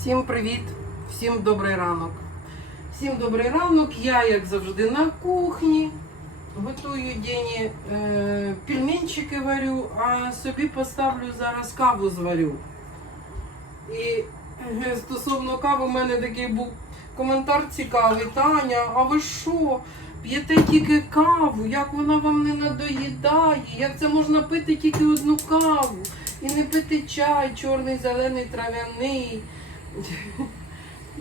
Всім привіт, всім добрий ранок. Всім добрий ранок. Я, як завжди, на кухні. Готую Дені е, пельменчики варю, а собі поставлю зараз каву зварю. І е, стосовно кави, у мене такий був коментар цікавий. Таня, а ви що? П'єте тільки каву, як вона вам не надоїдає, як це можна пити тільки одну каву і не пити чай, чорний, зелений, трав'яний.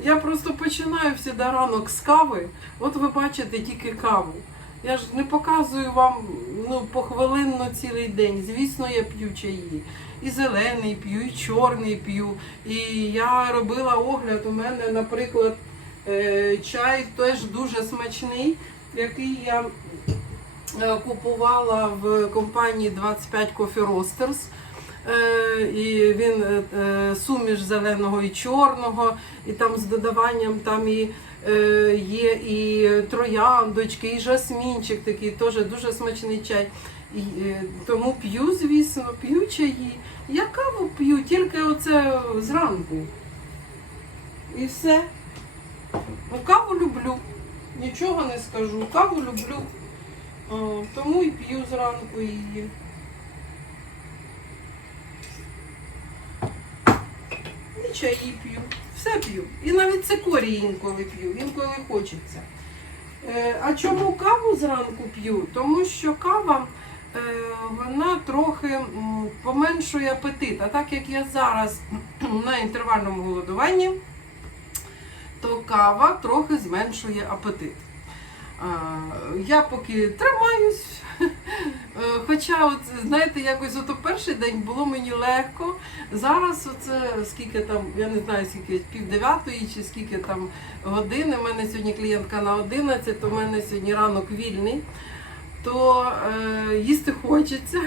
Я просто починаю завжди ранок з кави. От ви бачите тільки каву. Я ж не показую вам ну, похвилинно цілий день. Звісно, я п'ю чаї. І зелений п'ю, і чорний п'ю. І я робила огляд. У мене, наприклад, е, чай теж дуже смачний, який я е, купувала в компанії 25 Coffee Roasters. Е, І він е, е, суміш зеленого і чорного, і там з додаванням там і є і трояндочки, і жасмінчик такий, теж дуже смачний чай. І, тому п'ю, звісно, п'ю чаї. Я каву п'ю, тільки оце зранку. І все. Ну, каву люблю. Нічого не скажу. Каву люблю. Тому і п'ю зранку її. І чаї п'ю. Все п'ю. І навіть цикорії інколи п'ю, інколи хочеться. Е, а чому каву зранку п'ю? Тому що кава е, вона трохи поменшує апетит. А так як я зараз на інтервальному голодуванні, то кава трохи зменшує апетит. Я поки тримаюсь. Е, Хоча, от, знаєте, якось ото перший день було мені легко. Зараз оце скільки там, я не знаю, скільки пів дев'ятої чи скільки там години. У мене сьогодні клієнтка на 11, то в мене сьогодні ранок вільний, то е, їсти хочеться.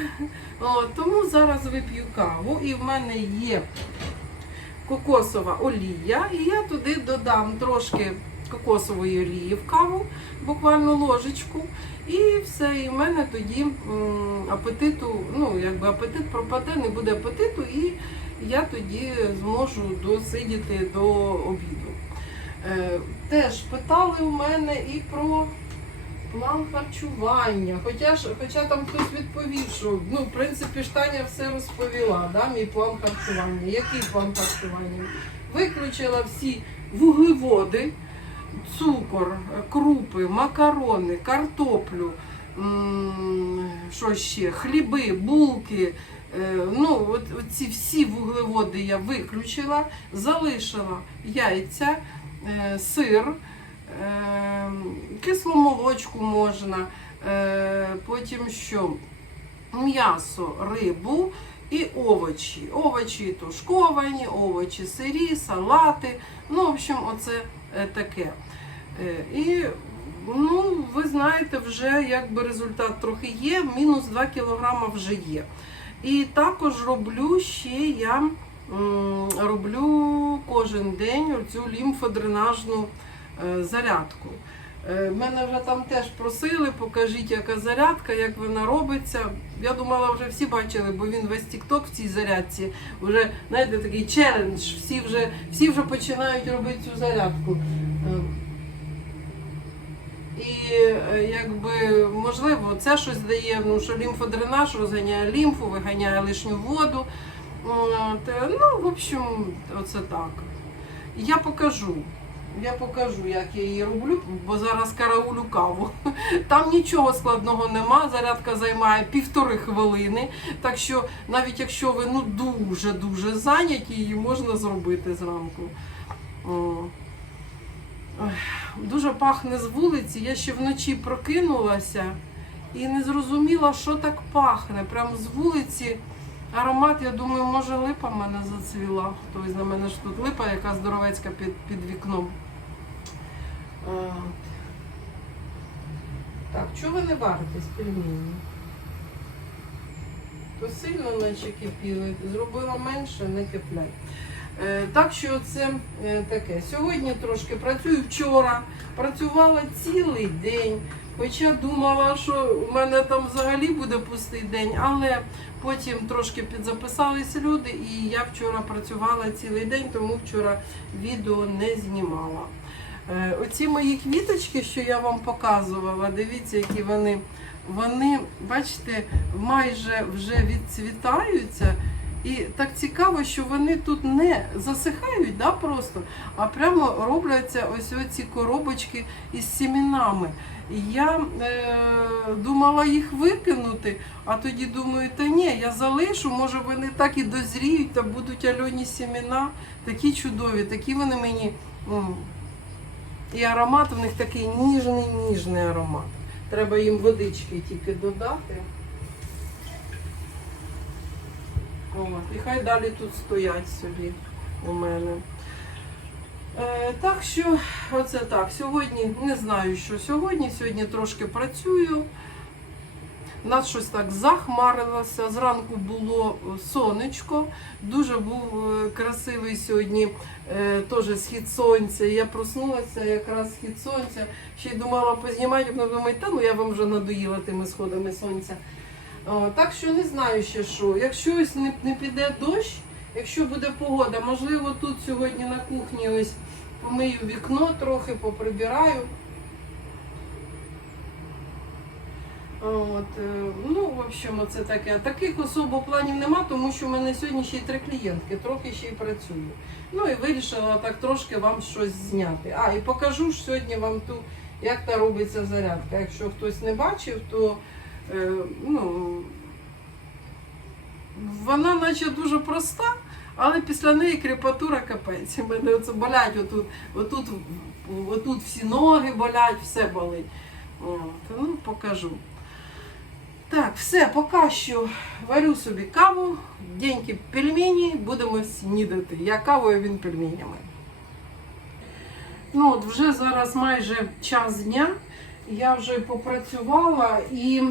О, тому зараз вип'ю каву і в мене є кокосова олія, і я туди додам трошки кокосової олії в каву, буквально ложечку. І все, і в мене тоді апетиту, ну якби апетит пропаде, не буде апетиту, і я тоді зможу досидіти до обіду. Е, теж питали у мене і про план харчування. Хоча ж, хоча там хтось відповів, що ну, в принципі Таня все розповіла, да, мій план харчування. Який план харчування? Виключила всі вуглеводи цукор, крупи, макарони, картоплю, що ще, хліби, булки. Е, Ну, от, ці всі вуглеводи я виключила, залишила яйця, е, сир, е, кисломолочку можна, е, потім що? М'ясо, рибу і овочі. Овочі тушковані, овочі сирі, салати. Ну, в общем, оце таке. Е, І ну, ви знаєте, вже якби результат трохи є, мінус 2 кг вже є. І також роблю ще я роблю кожен день цю лімфодренажну е, зарядку. Е, Мене вже там теж просили, покажіть, яка зарядка, як вона робиться. Я думала, вже всі бачили, бо він весь тікток в цій зарядці. Вже знаєте, такий челендж. Всі вже, всі вже починають робити цю зарядку. Е, І е, якби можливо, це щось дає, ну що лімфодренаж розганяє лімфу, виганяє лишню воду. От, ну, в общем, оце так. Я покажу. Я покажу, як я її роблю, бо зараз караулю каву. Там нічого складного нема. Зарядка займає півтори хвилини. Так що, навіть якщо ви ну дуже-дуже зайняті, її можна зробити зранку. О. Дуже пахне з вулиці. Я ще вночі прокинулася і не зрозуміла, що так пахне. Прямо з вулиці аромат, я думаю, може липа в мене зацвіла. Тобто на мене ж тут липа, яка здоровецька під, під вікном. От. Так, чого ви не варитесь пельмені? То сильно наче кипіли, зробила менше, не кипляй. Е, Так що це е, таке. Сьогодні трошки працюю вчора, працювала цілий день. Хоча думала, що у мене там взагалі буде пустий день, але потім трошки підзаписалися люди, і я вчора працювала цілий день, тому вчора відео не знімала. Е, Оці мої квіточки, що я вам показувала, дивіться, які вони. Вони, бачите, майже вже відцвітаються. І так цікаво, що вони тут не засихають, да, просто, а прямо робляться ось ці коробочки із сімінами. Я е, думала їх викинути, а тоді думаю, та ні, я залишу, може вони так і дозріють та будуть альоні сіміна, такі чудові, такі вони мені. І аромат в них такий ніжний, ніжний аромат. Треба їм водички тільки додати. От, і хай далі тут стоять собі у мене. Е, так що, оце так. Сьогодні не знаю, що сьогодні. Сьогодні трошки працюю. Нас щось так захмарилося. Зранку було сонечко. Дуже був е, красивий сьогодні е, теж схід сонця. Я проснулася якраз схід сонця. Ще й думала познімати, думаю, та ну я вам вже надоїла тими сходами сонця. О, так що не знаю ще що. Якщо ось не, не піде дощ, якщо буде погода, можливо, тут сьогодні на кухні ось помию вікно трохи, поприбираю. От, е, ну, в общем, це таке. Таких особо планів нема, тому що в мене сьогодні ще й три клієнтки, трохи ще й працюю. Ну і вирішила так трошки вам щось зняти. А, і покажу ж сьогодні вам ту, як та робиться зарядка. Якщо хтось не бачив, то е, ну, вона наче дуже проста, але після неї крепатура капець. У мене оце болять отут, отут, отут всі ноги болять, все болить. От, ну, покажу. Так, все, поки що варю собі каву, деньки пельмені, будемо снідати. Я кавою, він пельменями. Ну от вже зараз майже час дня. Я вже попрацювала і.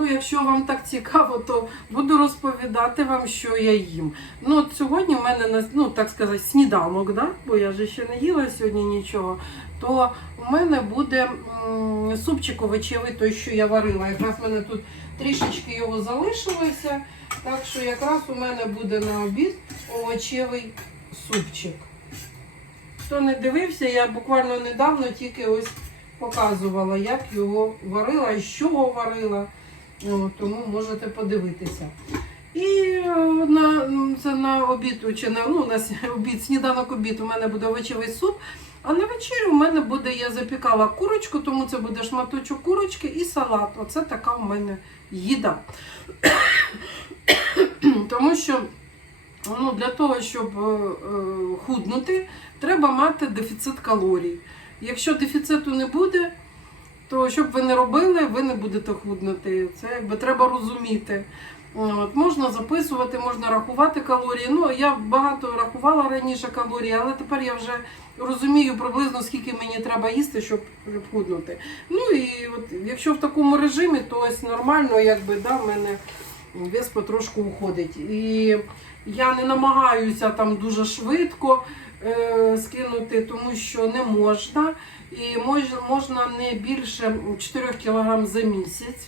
Ну, якщо вам так цікаво, то буду розповідати вам, що я їм. Ну, от сьогодні в мене ну, так сказати, сніданок, да? бо я ж ще не їла сьогодні нічого. То у мене буде супчик овочевий, той, що я варила. Якраз в мене тут трішечки його залишилося. Так що якраз у мене буде на обід овочевий супчик. Хто не дивився, я буквально недавно тільки ось показувала, як його варила і з чого варила. О, тому можете подивитися. І е, на, це на обід, чи на, ну, на обід, сніданок обід у мене буде овочевий суп. А на вечерю у мене буде, я запікала курочку, тому це буде шматочок курочки і салат. Оце така у мене їда. тому що ну, для того, щоб е, е, худнути, треба мати дефіцит калорій. Якщо дефіциту не буде, то що б ви не робили, ви не будете худнути. Це якби треба розуміти. От, можна записувати, можна рахувати калорії. Ну, я багато рахувала раніше калорії, але тепер я вже розумію приблизно, скільки мені треба їсти, щоб, худнути. Ну і от, якщо в такому режимі, то ось нормально, якби да, в мене вес потрошку уходить. І я не намагаюся там дуже швидко скинути, тому що не можна. І можна не більше 4 кг за місяць.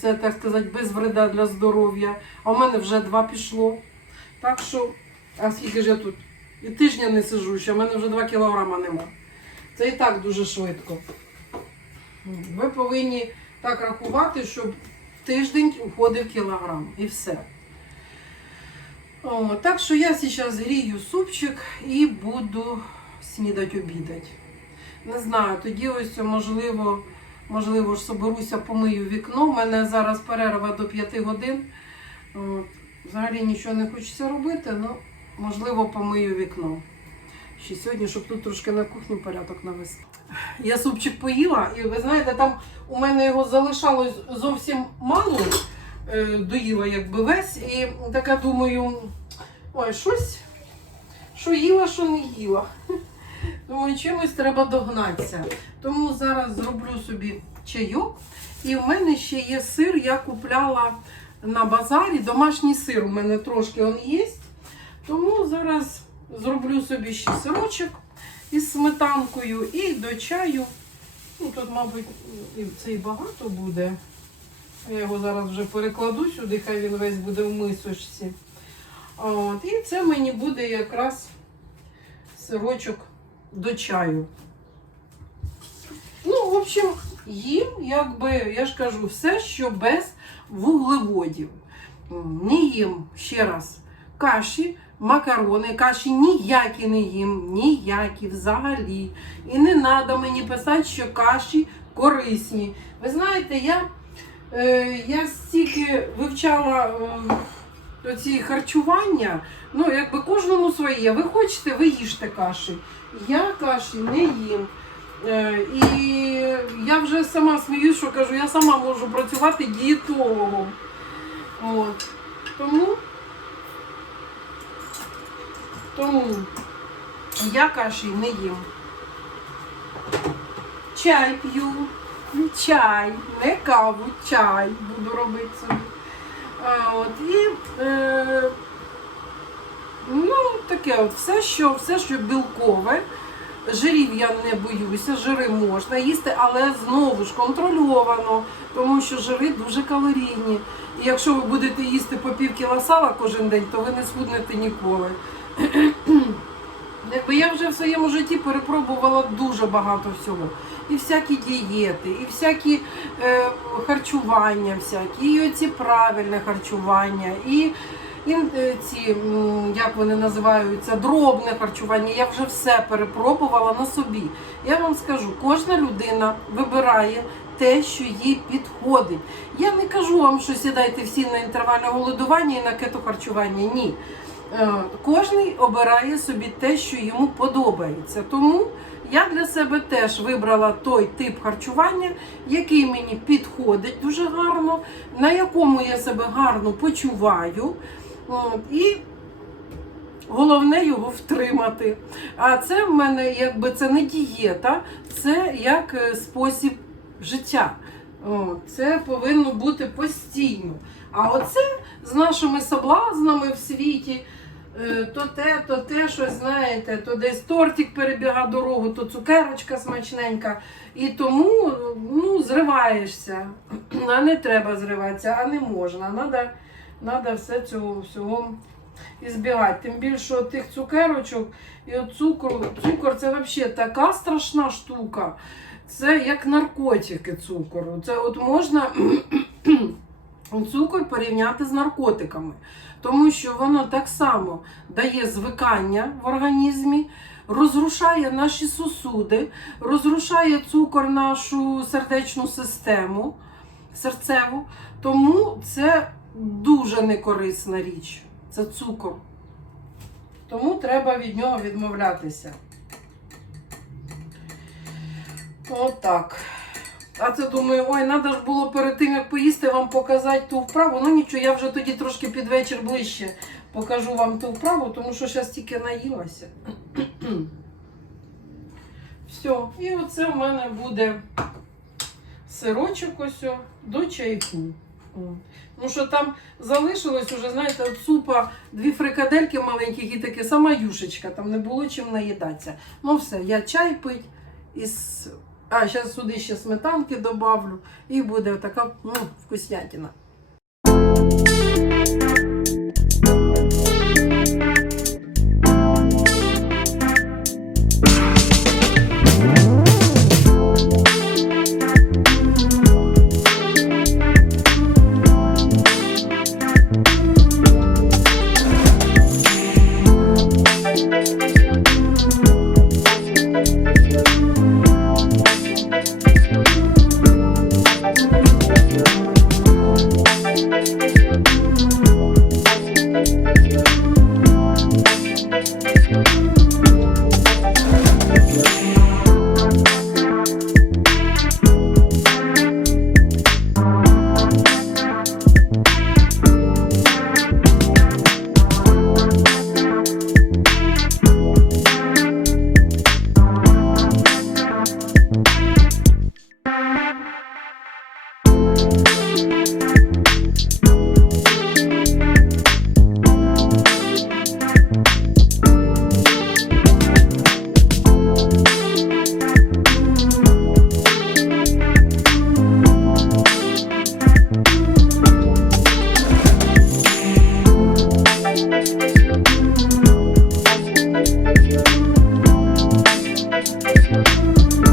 Це, так сказати, без вреда для здоров'я. А в мене вже два пішло. Так що, а скільки ж я тут? І тижня не сижу, ще в мене вже 2 кілограма нема. Це і так дуже швидко. Ви повинні так рахувати, щоб тиждень уходив кілограм. І все. О, так що я зараз грію супчик і буду снідати обідати. Не знаю, тоді ось можливо, можливо ж соберуся, помию вікно. У мене зараз перерва до 5 годин. От. Взагалі нічого не хочеться робити, але можливо помию вікно. Ще сьогодні, щоб тут трошки на кухні порядок навести. Я супчик поїла, і ви знаєте, там у мене його залишалось зовсім мало. Е, доїла якби весь. І така думаю, ой, щось, що їла, що не їла. Думаю, чимось треба догнатися. Тому зараз зроблю собі чайок. І в мене ще є сир, я купляла на базарі. Домашній сир у мене трошки он є. Тому зараз зроблю собі ще сирочок із сметанкою і до чаю Ну, тут, мабуть, і це і багато буде. Я його зараз вже перекладу сюди, хай він весь буде в мисочці. От, і це мені буде якраз сирочок до чаю. Ну, в общем, їм, якби, я ж кажу, все, що без вуглеводів. Не їм ще раз каші, макарони, каші ніякі не їм, ніякі взагалі. І не треба мені писати, що каші корисні. Ви знаєте, я, я стільки вивчала е, оці харчування, ну, якби кожному своє. Ви хочете, ви їжте каші. Я каші не їм. Е, І я вже сама сміюсь, що кажу, я сама можу працювати дієтологом. От. Тому, тому я каші не їм. Чай п'ю, чай, не каву, чай буду робити собі. От, і, е, ну, таке от, все, що, все, що білкове. Жирів я не боюся, жири можна їсти, але знову ж контрольовано, тому що жири дуже калорійні. І якщо ви будете їсти по пів кіла сала кожен день, то ви не схуднете ніколи. Якби я вже в своєму житті перепробувала дуже багато всього. І всякі дієти, і всякі е, харчування, всякі, і оці правильне харчування, і, і е, ці, як вони називаються, дробне харчування. Я вже все перепробувала на собі. Я вам скажу, кожна людина вибирає те, що їй підходить. Я не кажу вам, що сідайте всі на інтервальне голодування і на кетохарчування. Ні. Е, Кожний обирає собі те, що йому подобається. Тому я для себе теж вибрала той тип харчування, який мені підходить дуже гарно, на якому я себе гарно почуваю. І головне його втримати. А це в мене якби це не дієта, це як е, спосіб життя. Це повинно бути постійно. А оце з нашими соблазнами в світі. Е, То те, то те, щось знаєте, то десь тортик перебіга дорогу, то цукерочка смачненька. І тому ну, зриваєшся. А не треба зриватися, а не можна. Надо, надо все цього всього ізбігати. Тим більше тих цукерочок і от цукру. Цукор це взагалі така страшна штука. Це як наркотики цукору. Це от можна цукор порівняти з наркотиками, тому що воно так само дає звикання в організмі, розрушає наші сосуди, розрушає цукор нашу сердечну систему серцеву. Тому це дуже некорисна річ. Це цукор. Тому треба від нього відмовлятися. Отак. А це думаю, ой, треба ж було перед тим, як поїсти, вам показати ту вправу. Ну нічого, я вже тоді трошки під вечір ближче покажу вам ту вправу, тому що зараз тільки наїлася. Все, і оце в мене буде сирочок ось до чайку. Ну що там залишилось уже, знаєте, от супа дві фрикадельки маленьких і таке сама юшечка, там не було чим наїдатися. Ну все, я чай пить із. А, зараз сюди ще сметанки добавлю, і буде така ну, вкуснятина. you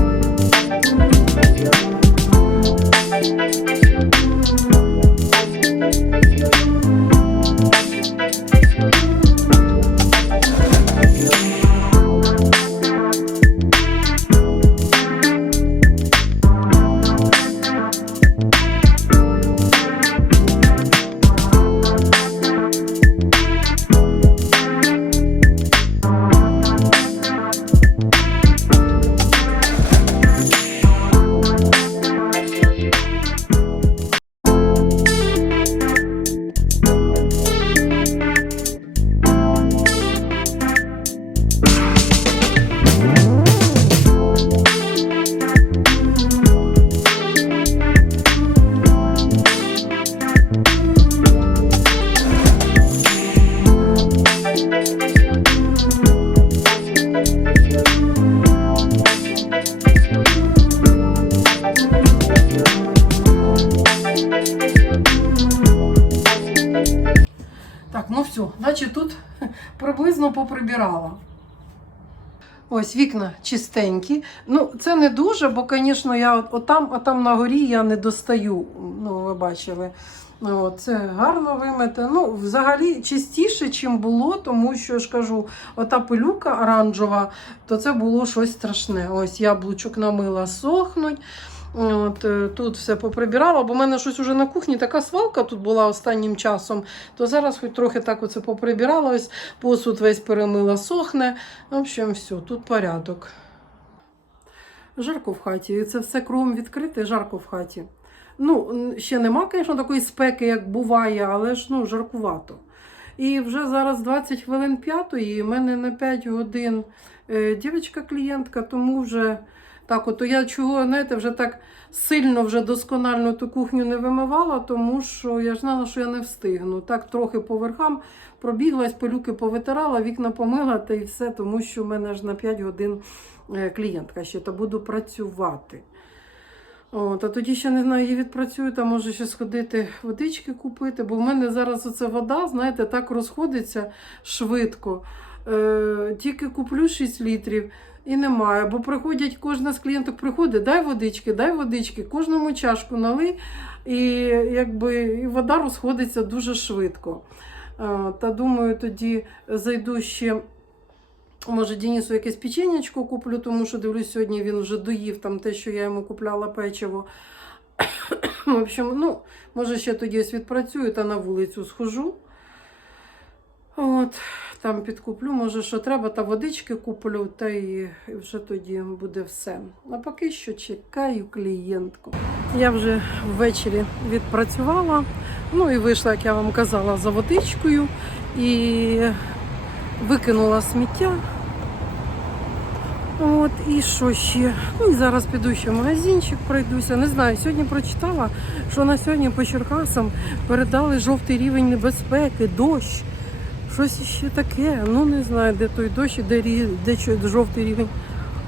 Ось вікна чистенькі. Ну, це не дуже, бо, звісно, я от, отам, а там на горі я не достаю. Ну, ви бачили. Ну, от, це гарно вимите. Ну, взагалі чистіше, ніж було, тому що я ж кажу, ота пилюка оранжева, то це було щось страшне. Ось яблучок намила сохнуть. От, е, тут все поприбирала, бо в мене щось уже на кухні така свалка тут була останнім часом, то зараз хоч трохи так оце поприбирала, ось посуд весь перемила, сохне. В общем, все, тут порядок. Жарко в хаті. Це все кругом відкрите, жарко в хаті. Ну, ще нема, звісно, такої спеки, як буває, але ж ну, жаркувато. І вже зараз 20 хвилин п'ятої, і в мене на 5 годин е, дівчинка-клієнтка, тому вже так, от я чого, знаєте, вже так сильно вже досконально ту кухню не вимивала, тому що я ж знала, що я не встигну. Так трохи по верхам пробіглась, пилюки повитирала, вікна помила та і все, тому що в мене ж на 5 годин е, клієнтка ще, та буду працювати. От, а тоді ще не знаю, її відпрацюю, та може ще сходити водички купити, бо в мене зараз оця вода, знаєте, так розходиться швидко. Е, тільки куплю 6 літрів і немає. Бо приходять, кожна з клієнток приходить, дай водички, дай водички, кожному чашку налий, і якби і вода розходиться дуже швидко. Е, та думаю, тоді зайду ще. Може, Денису якесь печенячко куплю, тому що дивлюсь, сьогодні він вже доїв там те, що я йому купляла печиво. В общем, ну, може, ще тоді ось відпрацюю та на вулицю схожу. От, там підкуплю, може, що треба, та водички куплю, та і вже тоді буде все. А поки що чекаю клієнтку. Я вже ввечері відпрацювала, ну і вийшла, як я вам казала, за водичкою і викинула сміття. От, і що ще? Ну і зараз піду ще в магазинчик пройдуся. Не знаю, сьогодні прочитала, що на сьогодні по Черкасам передали жовтий рівень небезпеки, дощ. Щось ще таке. Ну не знаю, де той дощ, де, де жовтий рівень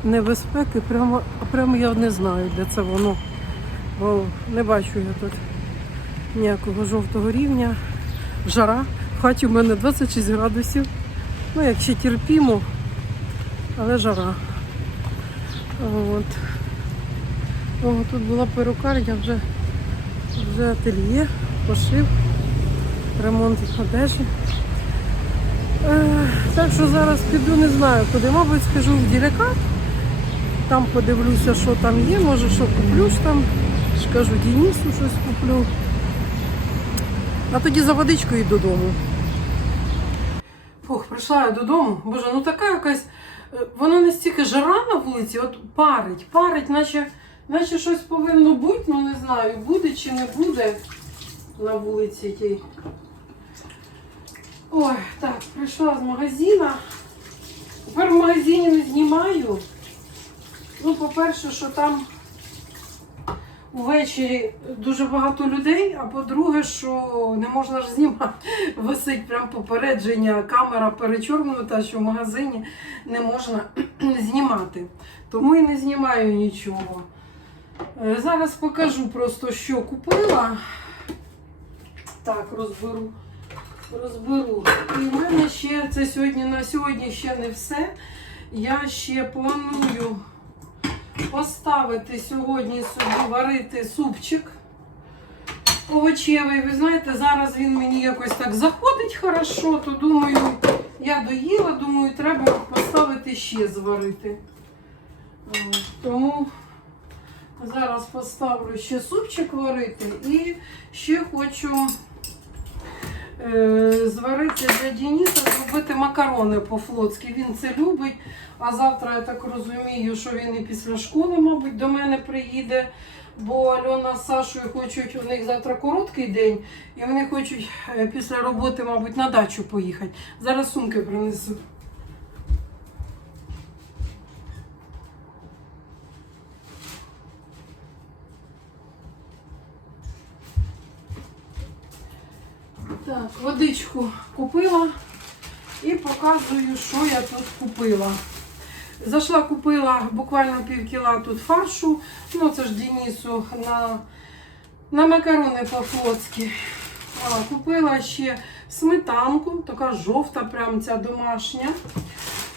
небезпеки. Прямо, прямо я не знаю, де це воно. Бо не бачу я тут ніякого жовтого рівня. Жара. В хаті в мене 26 градусів. Ну, як ще терпімо, але жара. От. О, тут була перукарня, вже, вже ательє, пошив, ремонт одежі. Так що зараз піду, не знаю куди. Мабуть, схожу в ділякат. Там подивлюся, що там є, може, що куплю ж там. Скажу Денису щось куплю. А тоді за водичкою і додому. Фух, прийшла я додому. Боже, ну така якась. е, Вона настільки жара на вулиці, от парить, парить, наче, наче щось повинно бути, ну не знаю, буде чи не буде на вулиці тій. Ой, так, прийшла з магазина. Тепер в магазині не знімаю. Ну, по-перше, що там увечері дуже багато людей, а по-друге, що не можна ж знімати. Висить прям попередження, камера перечоркнута, що в магазині не можна знімати. Тому і не знімаю нічого. Е, Зараз покажу просто, що купила. Так, розберу. Розберу. І в мене ще це сьогодні на сьогодні ще не все. Я ще планую поставити сьогодні собі варити супчик овочевий. Ви знаєте, зараз він мені якось так заходить хорошо, то думаю, я доїла, думаю, треба поставити ще зварити. Тому зараз поставлю ще супчик варити і ще хочу зварити для Дениса, зробити макарони по-флотськи. Він це любить. А завтра я так розумію, що він і після школи, мабуть, до мене приїде. Бо Альона з Сашою хочуть, у них завтра короткий день, і вони хочуть е, після роботи, мабуть, на дачу поїхати. Зараз сумки принесу. Так, водичку купила і показую, що я тут купила. Зайшла, купила буквально пів кіла тут фаршу. Ну, це ж Денису на, на макарони по-флотськи. Купила ще сметанку, така жовта, прям ця домашня.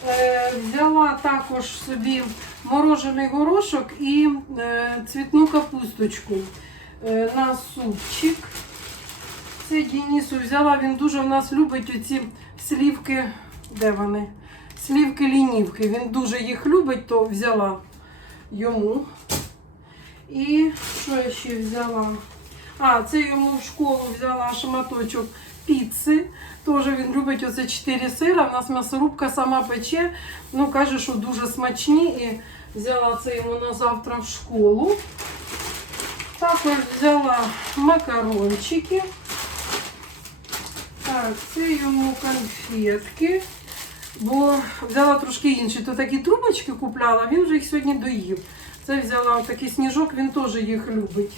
Е, взяла також собі морожений горошок і е, цвітну капусточку е, на супчик. Це Денису взяла, він дуже в нас любить оці слівки, де вони? Слівки лінівки. Він дуже їх любить, то взяла йому. І що я ще взяла? А, це йому в школу взяла шматочок піци. Теж він любить оце 4 сира. У нас м'ясорубка сама пече. Ну, каже, що дуже смачні. І взяла це йому на завтра в школу. Також взяла макарончики. Так, це йому конфетки. Бо взяла трошки інші. То такі трубочки купляла, він вже їх сьогодні доїв. Це взяла такий сніжок, він теж їх любить.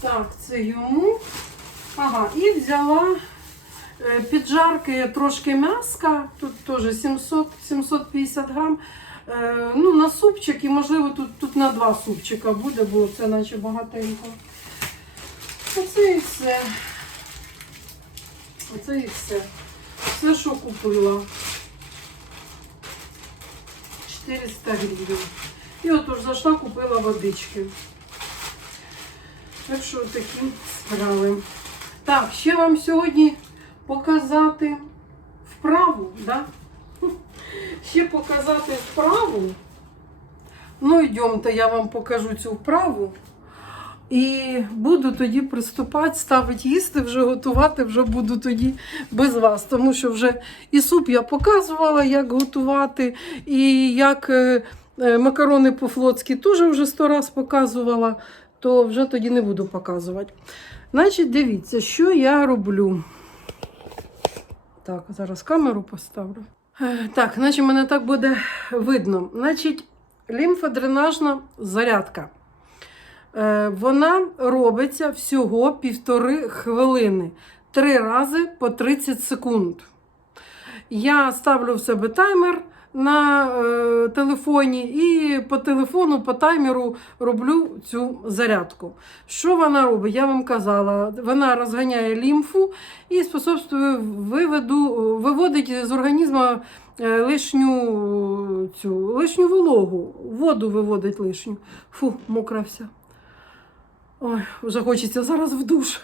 Так, це йому. Ага, і взяла е, піджарки трошки м'яска. Тут теж 700, 750 грам. Е, ну, на супчик і можливо тут, тут на два супчика буде, бо це наче багатенько. Оце і все. Оце і все. Все, що купила. 400 гривень. І отож зайшла, купила водички. Так що такі справи. Так, ще вам сьогодні показати вправу, да? Ще показати вправу. Ну, йдемте, я вам покажу цю вправу. І буду тоді приступати, ставити їсти, вже готувати, вже буду тоді без вас. Тому що вже і суп я показувала, як готувати, і як е, е, макарони по-флотськи теж вже сто раз показувала, то вже тоді не буду показувати. Значить, дивіться, що я роблю. Так, зараз камеру поставлю. Е, Так, значить, мене так буде видно. Значить, лімфодренажна зарядка. Е, Вона робиться всього півтори хвилини, три рази по 30 секунд. Я ставлю в себе таймер на е, телефоні і по телефону, по таймеру роблю цю зарядку. Що вона робить? Я вам казала, вона розганяє лімфу і способствує виведу, виводить з організму е, лишню, цю, лишню вологу, воду виводить лишню. Фу, мокра вся. Ой, вже хочеться зараз в душ.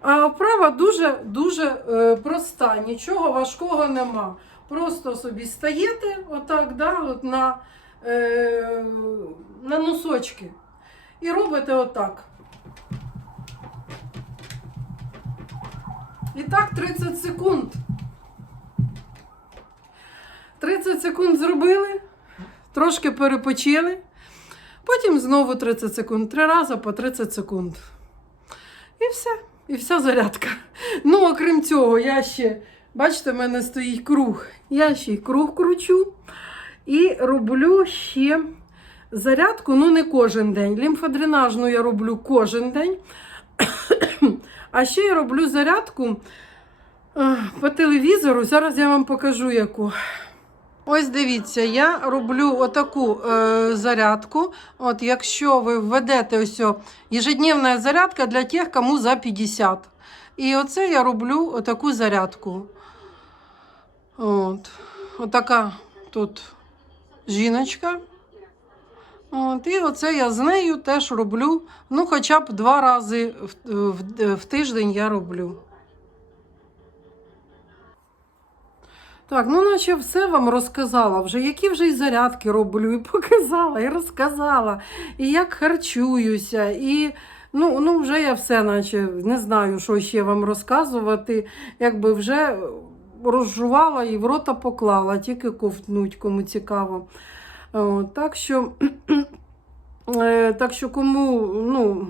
А вправа дуже дуже е, проста, нічого важкого нема. Просто собі стаєте отак, да, от на, е, на носочки і робите отак. І так 30 секунд. 30 секунд зробили, трошки перепочили. Потім знову 30 секунд, три рази по 30 секунд. І все. І вся зарядка. Ну, окрім цього, я ще, бачите, в мене стоїть круг. Я ще й круг кручу і роблю ще зарядку, ну не кожен день. Лімфодренажну я роблю кожен день. А ще я роблю зарядку е, по телевізору. Зараз я вам покажу яку. Ось дивіться, я роблю отаку е, зарядку. От якщо ви введете ось ежедневна зарядка для тих, кому за 50. І оце я роблю отаку зарядку. От. Отака тут жіночка. От, і оце я з нею теж роблю. Ну, хоча б два рази в, в, в тиждень я роблю. Так, ну наче все вам розказала вже, які вже і зарядки роблю, і показала, і розказала, і як харчуюся, і ну, ну вже я все, наче не знаю, що ще вам розказувати. Якби вже розжувала і в рота поклала, тільки ковтнуть, кому цікаво. О, так що, е, так що кому, ну.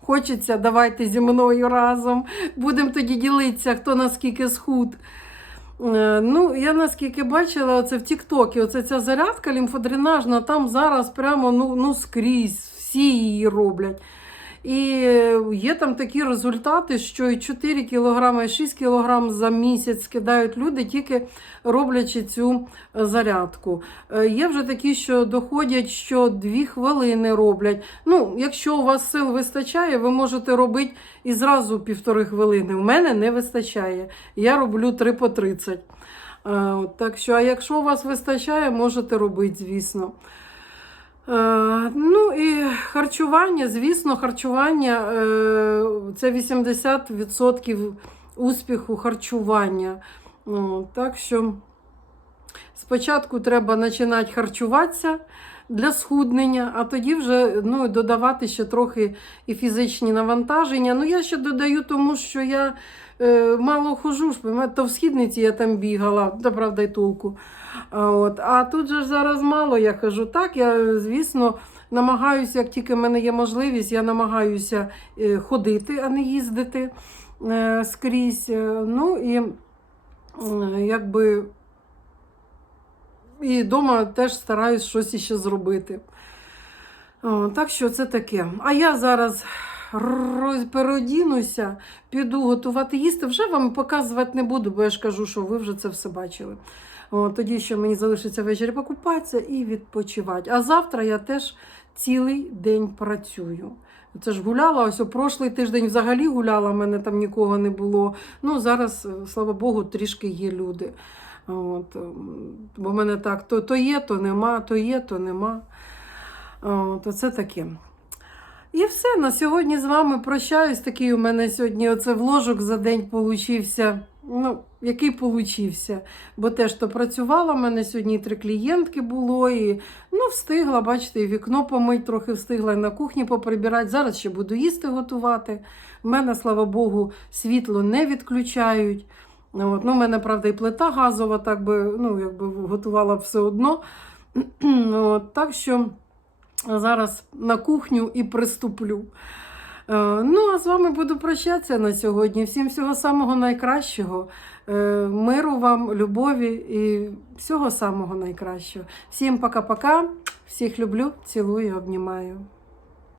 Хочеться, давайте зі мною разом. Будемо тоді ділитися, хто наскільки схуд. Е, Ну, я наскільки бачила, оце в Тіктокі, оце ця зарядка лімфодренажна, там зараз прямо ну, ну скрізь всі її роблять. І е, є там такі результати, що і 4 кг, і 6 кг за місяць скидають люди, тільки роблячи цю е, зарядку. Е, Є вже такі, що доходять, що 2 хвилини роблять. Ну, якщо у вас сил вистачає, ви можете робити і зразу півтори хвилини. У мене не вистачає. Я роблю 3 по 30. Е, Так що, а якщо у вас вистачає, можете робити, звісно. Е, Ну і харчування, звісно, харчування е, це 80% успіху харчування. Так що спочатку треба починати харчуватися для схуднення, а тоді вже ну, додавати ще трохи і фізичні навантаження. Ну, я ще додаю, тому що я е, мало хожу, то в східниці я там бігала, та правда й толку. А, от. а тут же зараз мало я хожу. Так, я, звісно, намагаюся, як тільки в мене є можливість, я намагаюся е, ходити, а не їздити е, скрізь. Е, Ну і якби і вдома теж стараюсь щось іще зробити. О, так що це таке. А я зараз переодінуся, піду готувати їсти. Вже вам показувати не буду, бо я ж кажу, що ви вже це все бачили. О, тоді ще мені залишиться ввечері покупатися і відпочивати. А завтра я теж цілий день працюю. Це ж гуляла, ось у прошлий тиждень взагалі гуляла, в мене там нікого не було. Ну, зараз, е, слава Богу, трішки є люди. От, ем, бо в мене так, то, то є, то нема, то є, то нема. От, оце таке. І все, на сьогодні з вами прощаюсь. Такий у мене сьогодні оце вложок за день получився. Ну, який получився. Бо теж то працювала, в мене сьогодні три клієнтки було, і ну, встигла, бачите, і вікно помить, трохи встигла і на кухні поприбирати. Зараз ще буду їсти готувати. У мене, слава Богу, світло не відключають. От. Ну, у мене, правда, і плита газова, так би, ну, якби готувала все одно. От. Так що зараз на кухню і приступлю. Е, Ну, а з вами буду прощатися на сьогодні. Всім всього самого найкращого. Е, Миру вам, любові і всього самого найкращого. Всім пока-пока. Всіх люблю, цілую, обнімаю.